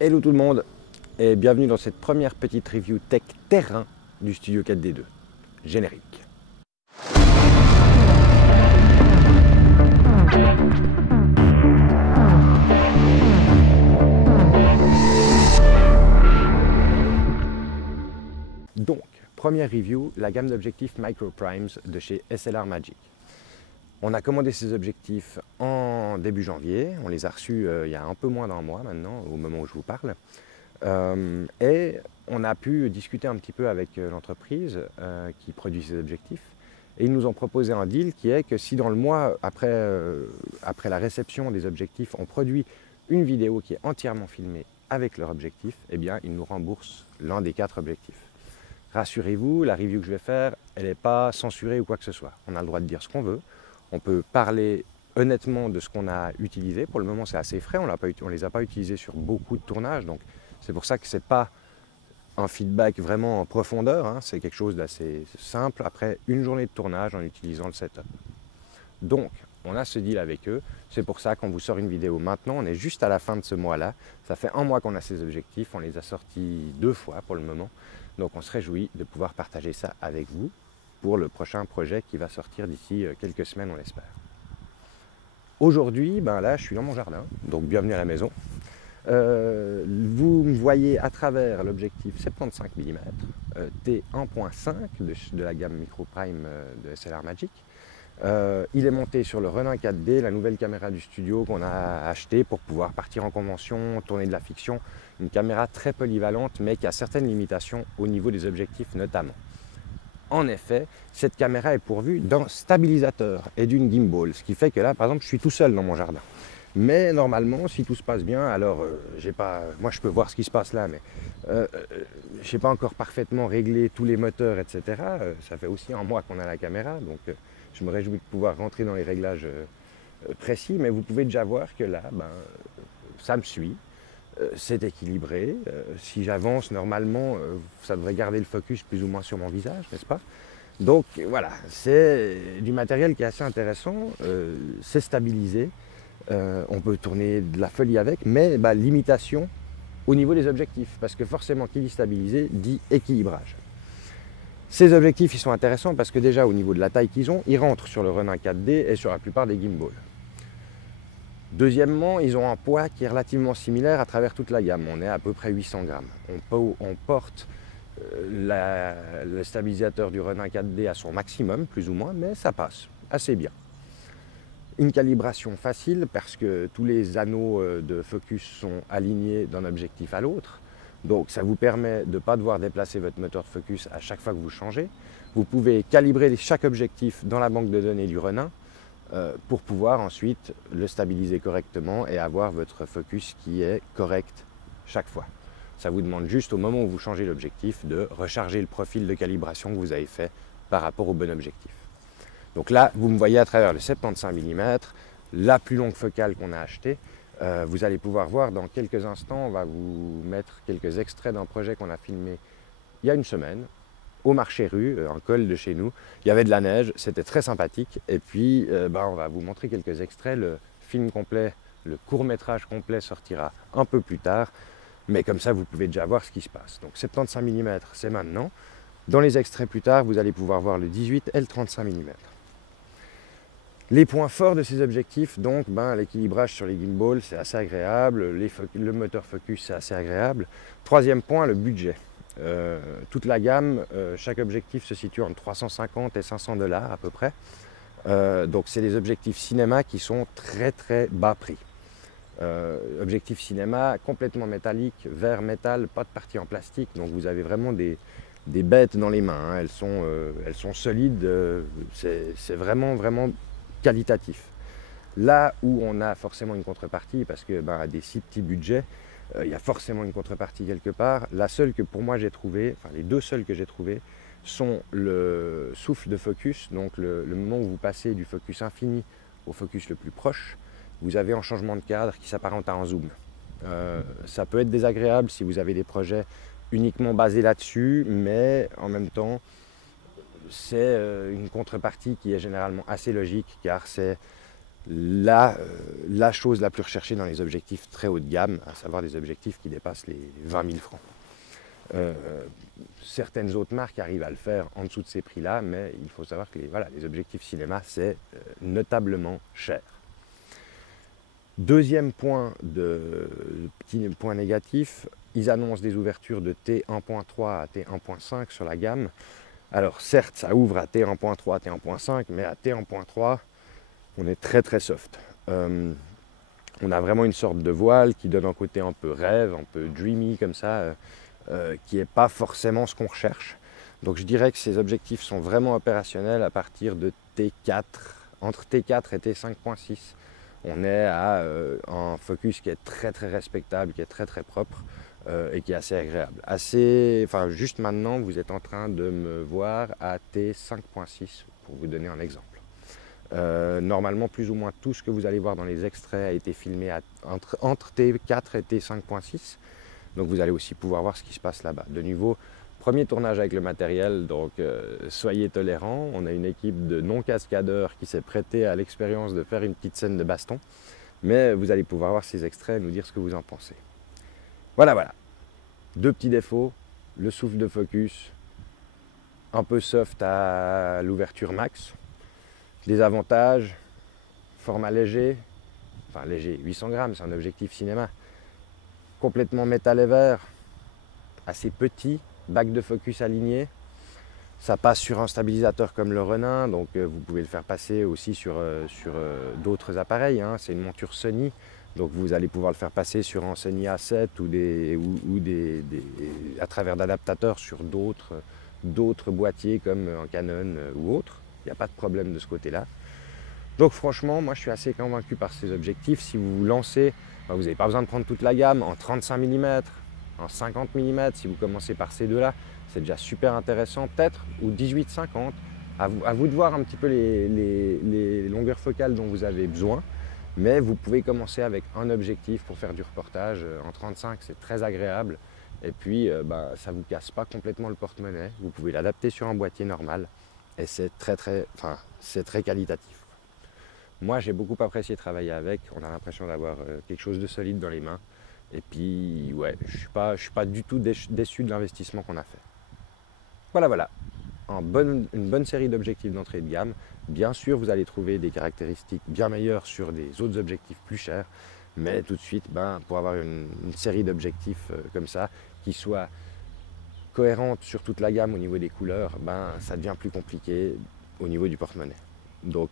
Hello tout le monde et bienvenue dans cette première petite review tech terrain du studio 4D2. Générique. Donc, première review, la gamme d'objectifs Micro Primes de chez SLR Magic. On a commandé ces objectifs en début janvier, on les a reçus il y a un peu moins d'un mois maintenant, au moment où je vous parle. Et on a pu discuter un petit peu avec l'entreprise qui produit ces objectifs. Et ils nous ont proposé un deal qui est que si dans le mois après la réception des objectifs, on produit une vidéo qui est entièrement filmée avec leur objectif, eh bien ils nous remboursent l'un des 4 objectifs. Rassurez-vous, la review que je vais faire, elle n'est pas censurée ou quoi que ce soit. On a le droit de dire ce qu'on veut. On peut parler honnêtement de ce qu'on a utilisé. Pour le moment, c'est assez frais. On ne les a pas utilisés sur beaucoup de tournages. Donc, c'est pour ça que ce n'est pas un feedback vraiment en profondeur. Hein. C'est quelque chose d'assez simple après une journée de tournage en utilisant le setup. Donc, on a ce deal avec eux. C'est pour ça qu'on vous sort une vidéo maintenant. On est juste à la fin de ce mois-là. Ça fait un mois qu'on a ces objectifs. On les a sortis 2 fois pour le moment. Donc, on se réjouit de pouvoir partager ça avec vous pour le prochain projet qui va sortir d'ici quelques semaines, on l'espère. Aujourd'hui, là, je suis dans mon jardin, donc bienvenue à la maison. Vous me voyez à travers l'objectif 75 mm T1.5 de la gamme Micro Prime de SLR Magic. Il est monté sur le Ronin 4D, la nouvelle caméra du studio qu'on a achetée pour pouvoir partir en convention, tourner de la fiction. Une caméra très polyvalente mais qui a certaines limitations au niveau des objectifs notamment. En effet, cette caméra est pourvue d'un stabilisateur et d'une gimbal, ce qui fait que là, par exemple, je suis tout seul dans mon jardin. Mais normalement, si tout se passe bien, alors moi je peux voir ce qui se passe là, mais je n'ai pas encore parfaitement réglé tous les moteurs, etc. Ça fait aussi un mois qu'on a la caméra, donc je me réjouis de pouvoir rentrer dans les réglages précis, mais vous pouvez déjà voir que là, ça me suit. C'est équilibré. Si j'avance, normalement, ça devrait garder le focus plus ou moins sur mon visage, n'est-ce pas? Donc voilà, c'est du matériel qui est assez intéressant. C'est stabilisé. On peut tourner de la folie avec, mais limitation au niveau des objectifs. Parce que forcément, qui dit stabilisé, dit équilibrage. Ces objectifs, ils sont intéressants parce que déjà, au niveau de la taille qu'ils ont, ils rentrent sur le Ronin 4D et sur la plupart des gimbals. Deuxièmement, ils ont un poids qui est relativement similaire à travers toute la gamme. On est à peu près 800 grammes. On porte le stabilisateur du Ronin 4D à son maximum, plus ou moins, mais ça passe assez bien. Une calibration facile parce que tous les anneaux de focus sont alignés d'un objectif à l'autre. Donc ça vous permet de ne pas devoir déplacer votre moteur de focus à chaque fois que vous changez. Vous pouvez calibrer chaque objectif dans la banque de données du Ronin pour pouvoir ensuite le stabiliser correctement et avoir votre focus qui est correct chaque fois. Ça vous demande juste au moment où vous changez l'objectif de recharger le profil de calibration que vous avez fait par rapport au bon objectif. Donc là, vous me voyez à travers le 75 mm, la plus longue focale qu'on a achetée. Vous allez pouvoir voir dans quelques instants, on va vous mettre quelques extraits d'un projet qu'on a filmé il y a une semaine, au marché rue, un col de chez nous. Il y avait de la neige, c'était très sympathique. Et puis, on va vous montrer quelques extraits. Le film complet, le court-métrage complet sortira un peu plus tard. Mais comme ça, vous pouvez déjà voir ce qui se passe. Donc 75 mm, c'est maintenant. Dans les extraits plus tard, vous allez pouvoir voir le 18 et le 35 mm. Les points forts de ces objectifs, donc l'équilibrage sur les gimbals, c'est assez agréable. Le moteur focus, c'est assez agréable. Troisième point, le budget. Toute la gamme, chaque objectif se situe entre 350 et 500 $ à peu près. Donc c'est des objectifs cinéma qui sont très très bas prix. Objectif cinéma complètement métallique, verre métal, pas de partie en plastique, donc vous avez vraiment des bêtes dans les mains. Hein. Elles sont solides, c'est vraiment vraiment qualitatif. Là où on a forcément une contrepartie, parce que à des si petits budgets, il y a forcément une contrepartie quelque part. La seule que pour moi j'ai trouvée, enfin les 2 seules que j'ai trouvées, sont le souffle de focus, donc le moment où vous passez du focus infini au focus le plus proche, vous avez un changement de cadre qui s'apparente à un zoom. Ça peut être désagréable si vous avez des projets uniquement basés là-dessus, mais en même temps, c'est une contrepartie qui est généralement assez logique, car c'est la chose la plus recherchée dans les objectifs très haut de gamme, à savoir des objectifs qui dépassent les 20 000 francs. Certaines autres marques arrivent à le faire en dessous de ces prix-là, mais il faut savoir que les objectifs cinéma, c'est notablement cher. Deuxième point, petit point négatif, ils annoncent des ouvertures de T1.3 à T1.5 sur la gamme. Alors certes, ça ouvre à T1.3, T1.5, mais à T1.3, on est très très soft. On a vraiment une sorte de voile qui donne un côté un peu rêve, un peu dreamy comme ça, qui n'est pas forcément ce qu'on recherche. Donc je dirais que ces objectifs sont vraiment opérationnels à partir de T4, entre T4 et T5.6. On est à un focus qui est très très respectable, qui est très très propre et qui est assez agréable. Juste maintenant, vous êtes en train de me voir à T5.6 pour vous donner un exemple. Normalement, plus ou moins tout ce que vous allez voir dans les extraits a été filmé entre T4 et T5.6. Donc vous allez aussi pouvoir voir ce qui se passe là-bas. De nouveau, premier tournage avec le matériel, donc soyez tolérants. On a une équipe de non-cascadeurs qui s'est prêtée à l'expérience de faire une petite scène de baston. Mais vous allez pouvoir voir ces extraits et nous dire ce que vous en pensez. Voilà. Deux petits défauts, le souffle de focus, un peu soft à l'ouverture max. Les avantages, format léger, enfin léger, 800 grammes, c'est un objectif cinéma. Complètement métal et verre, assez petit, bac de focus aligné. Ça passe sur un stabilisateur comme le Ronin, donc vous pouvez le faire passer aussi sur d'autres appareils. Hein. C'est une monture Sony, donc vous allez pouvoir le faire passer sur un Sony A7 ou à travers d'adaptateurs sur d'autres boîtiers comme un Canon ou autre. Il n'y a pas de problème de ce côté-là. Donc franchement, moi je suis assez convaincu par ces objectifs. Si vous vous lancez, vous n'avez pas besoin de prendre toute la gamme en 35 mm, en 50 mm. Si vous commencez par ces deux-là, c'est déjà super intéressant peut-être, ou 18-50. À vous de voir un petit peu les longueurs focales dont vous avez besoin. Mais vous pouvez commencer avec un objectif pour faire du reportage. En 35, c'est très agréable. Et puis, ça ne vous casse pas complètement le porte-monnaie. Vous pouvez l'adapter sur un boîtier normal. Et c'est très qualitatif. Moi, j'ai beaucoup apprécié travailler avec. On a l'impression d'avoir quelque chose de solide dans les mains. Et puis, ouais, je suis pas du tout déçu de l'investissement qu'on a fait. Voilà. Une bonne série d'objectifs d'entrée de gamme. Bien sûr, vous allez trouver des caractéristiques bien meilleures sur des autres objectifs plus chers. Mais tout de suite, pour avoir une série d'objectifs comme ça, qui soit cohérente sur toute la gamme au niveau des couleurs, ça devient plus compliqué au niveau du porte-monnaie. Donc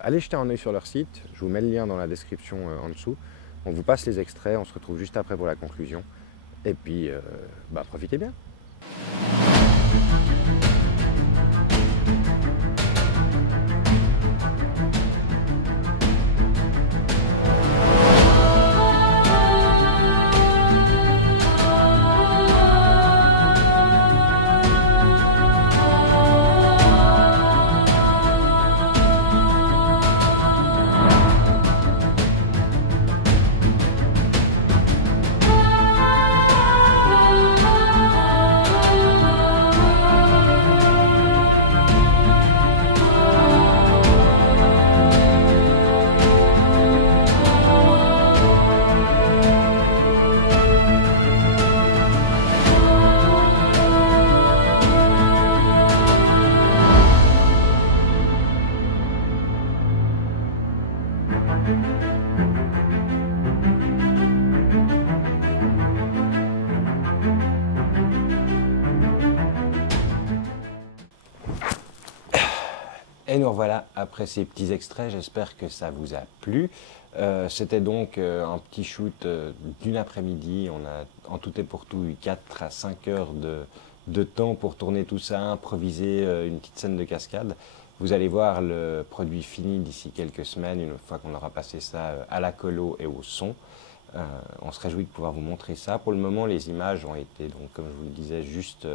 allez jeter un œil sur leur site, je vous mets le lien dans la description en dessous. On vous passe les extraits, on se retrouve juste après pour la conclusion. Et puis profitez bien. Et nous revoilà après ces petits extraits, j'espère que ça vous a plu. C'était donc un petit shoot d'une après-midi, on a en tout et pour tout eu 4 à 5 heures de temps pour tourner tout ça, improviser une petite scène de cascade. Vous allez voir le produit fini d'ici quelques semaines, une fois qu'on aura passé ça à la colo et au son. On se réjouit de pouvoir vous montrer ça. Pour le moment, les images ont été, donc, comme je vous le disais, juste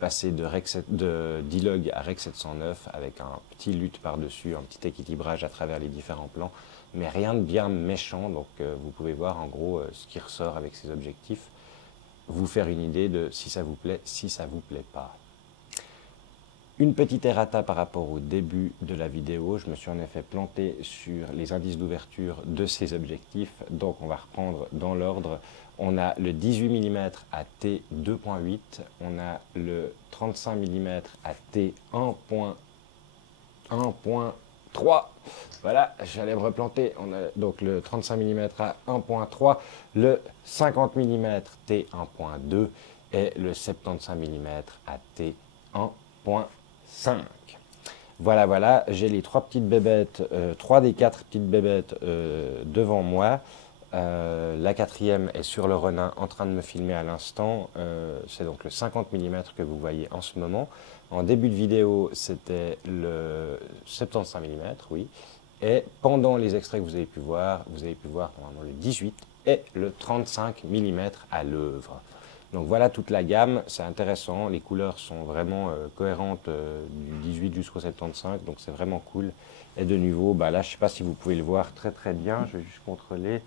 passer de D-Log à Rec 709 avec un petit lutte par-dessus, un petit équilibrage à travers les différents plans, mais rien de bien méchant. Donc vous pouvez voir en gros ce qui ressort avec ces objectifs, vous faire une idée de si ça vous plaît, si ça vous plaît pas. Une petite errata par rapport au début de la vidéo, je me suis en effet planté sur les indices d'ouverture de ces objectifs, donc on va reprendre dans l'ordre. On a le 18 mm à T 2.8, on a le 35 mm à T 1.3, voilà, j'allais me replanter. On a donc le 35 mm à 1.3, le 50 mm T 1.2 et le 75 mm à T 1.5. Voilà, voilà, j'ai les trois petites bébêtes, trois des quatre petites bébêtes devant moi. La quatrième est sur le Ronin en train de me filmer à l'instant. C'est donc le 50 mm que vous voyez en ce moment. En début de vidéo, c'était le 75 mm, oui. Et pendant les extraits que vous avez pu voir normalement le 18 et le 35 mm à l'œuvre. Donc voilà toute la gamme, c'est intéressant, les couleurs sont vraiment cohérentes du 18 jusqu'au 75, donc c'est vraiment cool. Et de nouveau, bah là je ne sais pas si vous pouvez le voir très très bien, je vais juste contrôler,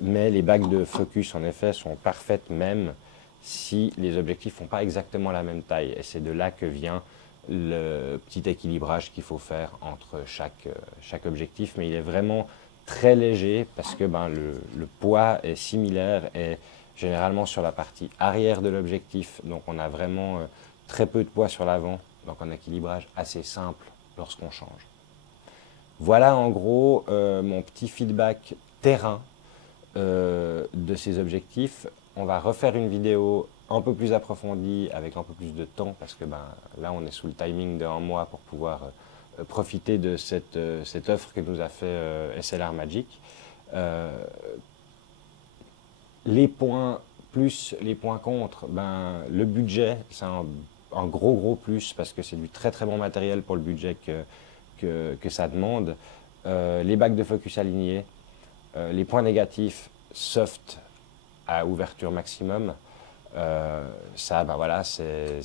mais les bagues de focus en effet sont parfaites même si les objectifs ne font pas exactement la même taille. Et c'est de là que vient le petit équilibrage qu'il faut faire entre chaque objectif, mais il est vraiment très léger parce que le poids est similaire et généralement sur la partie arrière de l'objectif, donc on a vraiment très peu de poids sur l'avant, donc un équilibrage assez simple lorsqu'on change. Voilà en gros mon petit feedback terrain de ces objectifs. On va refaire une vidéo un peu plus approfondie avec un peu plus de temps parce que là on est sous le timing de 1 mois pour pouvoir profiter de cette offre que nous a fait SLR Magic. Les points plus, les points contre, le budget, c'est un gros plus parce que c'est du très bon matériel pour le budget que ça demande. Les bagues de focus alignées, les points négatifs, soft à ouverture maximum. Voilà, c'est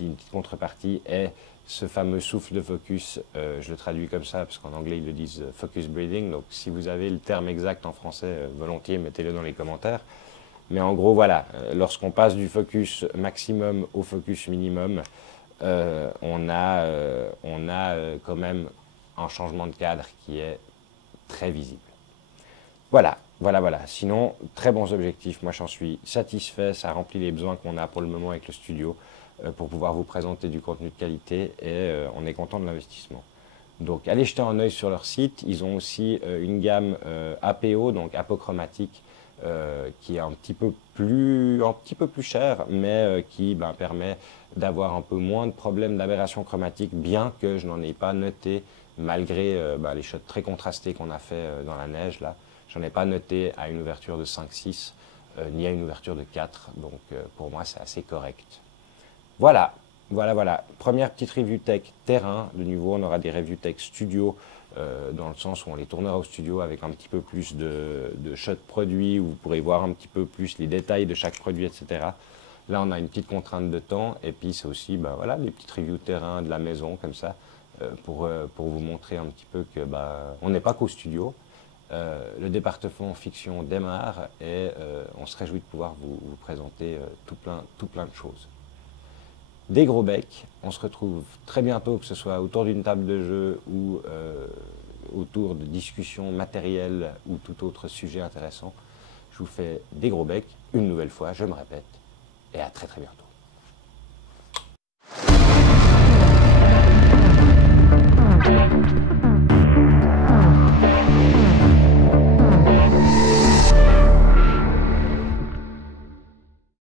une petite contrepartie. Et ce fameux souffle de focus, je le traduis comme ça parce qu'en anglais ils le disent focus breathing. Donc si vous avez le terme exact en français, volontiers mettez-le dans les commentaires. Mais en gros voilà, lorsqu'on passe du focus maximum au focus minimum, on a quand même un changement de cadre qui est très visible. Voilà. Sinon, très bons objectifs. Moi, j'en suis satisfait. Ça remplit les besoins qu'on a pour le moment avec le studio pour pouvoir vous présenter du contenu de qualité et on est content de l'investissement. Donc, allez jeter un œil sur leur site. Ils ont aussi une gamme APO, donc apochromatique, qui est un petit peu plus cher, mais qui permet d'avoir un peu moins de problèmes d'aberration chromatique, bien que je n'en ai pas noté, malgré les shots très contrastés qu'on a fait dans la neige là. Je n'en ai pas noté à une ouverture de 5-6, ni à une ouverture de 4, donc pour moi c'est assez correct. Voilà. Première petite review tech terrain. De nouveau, on aura des review tech studio, dans le sens où on les tournera au studio avec un petit peu plus de shots produits, où vous pourrez voir un petit peu plus les détails de chaque produit, etc. Là, on a une petite contrainte de temps, et puis c'est aussi les petites reviews terrain de la maison, comme ça, pour vous montrer un petit peu que on n'est pas qu'au studio. Le département fiction démarre et on se réjouit de pouvoir vous présenter tout plein de choses. Des gros becs, on se retrouve très bientôt, que ce soit autour d'une table de jeu ou autour de discussions matérielles ou tout autre sujet intéressant. Je vous fais des gros becs, une nouvelle fois, je me répète, et à très bientôt.